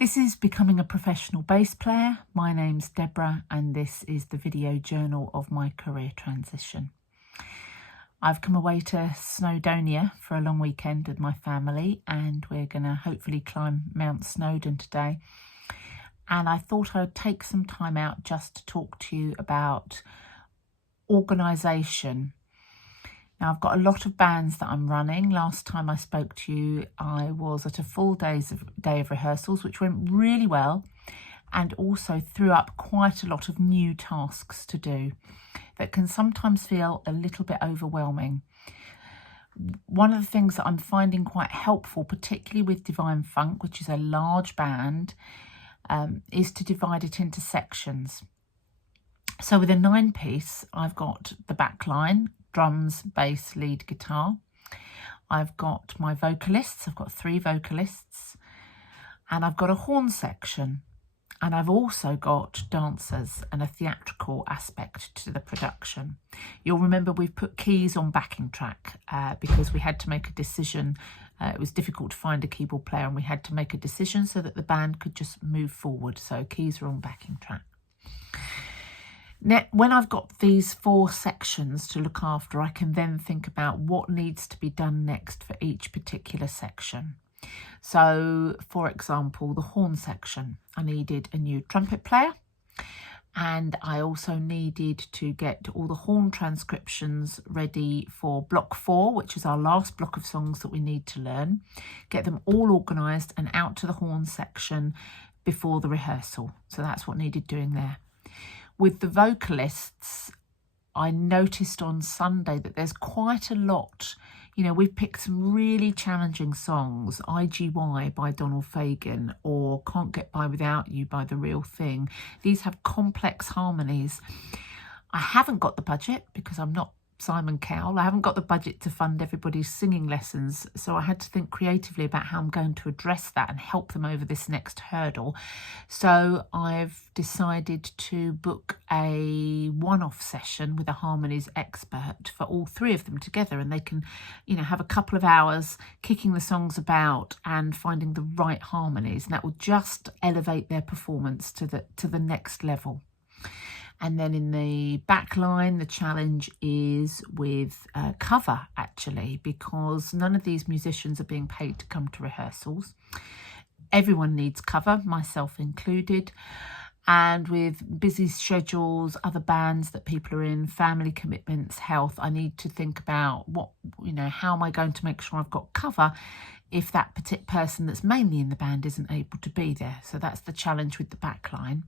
This is Becoming a Professional Bass Player. My name's Deborah and this is the video journal of my career transition. I've come away to Snowdonia for a long weekend with my family and we're going to hopefully climb Mount Snowdon today. And I thought I'd take some time out just to talk to you about organisation. Now, I've got a lot of bands that I'm running. Last time I spoke to you, I was at a full day of rehearsals, which went really well, and also threw up quite a lot of new tasks to do that can sometimes feel a little bit overwhelming. One of the things that I'm finding quite helpful, particularly with Divine Funk, which is a large band, is to divide it into sections. So with a 9-piece, I've got the back line, drums, bass, lead, guitar. I've got my vocalists, I've got 3 vocalists, and I've got a horn section. And I've also got dancers and a theatrical aspect to the production. You'll remember we've put keys on backing track because we had to make a decision. It was difficult to find a keyboard player and we had to make a decision so that the band could just move forward. So keys are on backing track. Now, when I've got these 4 sections to look after, I can then think about what needs to be done next for each particular section. So, for example, the horn section, I needed a new trumpet player and I also needed to get all the horn transcriptions ready for block 4, which is our last block of songs that we need to learn, get them all organised and out to the horn section before the rehearsal. So that's what needed doing there. With the vocalists, I noticed on Sunday that there's quite a lot. You know, we've picked some really challenging songs, IGY by Donald Fagen or Can't Get By Without You by The Real Thing. These have complex harmonies. I haven't got the budget because I'm not Simon Cowell. I haven't got the budget to fund everybody's singing lessons, so I had to think creatively about how I'm going to address that and help them over this next hurdle. So I've decided to book a one-off session with a harmonies expert for all 3 of them together, and they can, you know, have a couple of hours kicking the songs about and finding the right harmonies, and that will just elevate their performance to the next level. And then in the back line, the challenge is with cover, actually, because none of these musicians are being paid to come to rehearsals. Everyone needs cover, myself included. And with busy schedules, other bands that people are in, family commitments, health, I need to think about how am I going to make sure I've got cover if that particular person that's mainly in the band isn't able to be there. So that's the challenge with the back line.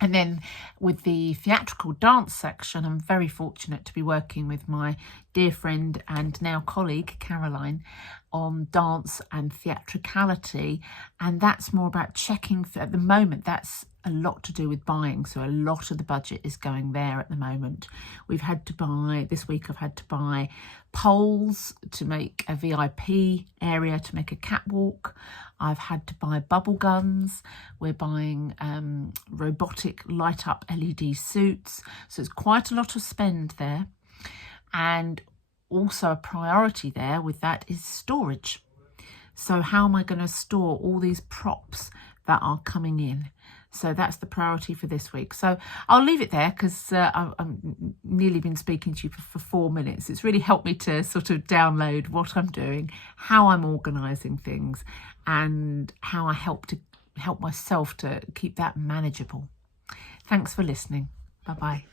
And then with the theatrical dance section, I'm very fortunate to be working with my dear friend and now colleague, Caroline, on dance and theatricality. And that's more about checking. At the moment, that's a lot to do with buying. So a lot of the budget is going there at the moment. We've had to buy, this week I've had to buy poles to make a VIP area, to make a catwalk. I've had to buy bubble guns. We're buying robotic light up LED suits. So it's quite a lot of spend there. And also a priority there with that is storage. So how am I going to store all these props that are coming in? So that's the priority for this week. So I'll leave it there because I've nearly been speaking to you for 4 minutes. It's really helped me to sort of download what I'm doing, how I'm organising things, and how I help myself to keep that manageable. Thanks for listening. Bye-bye.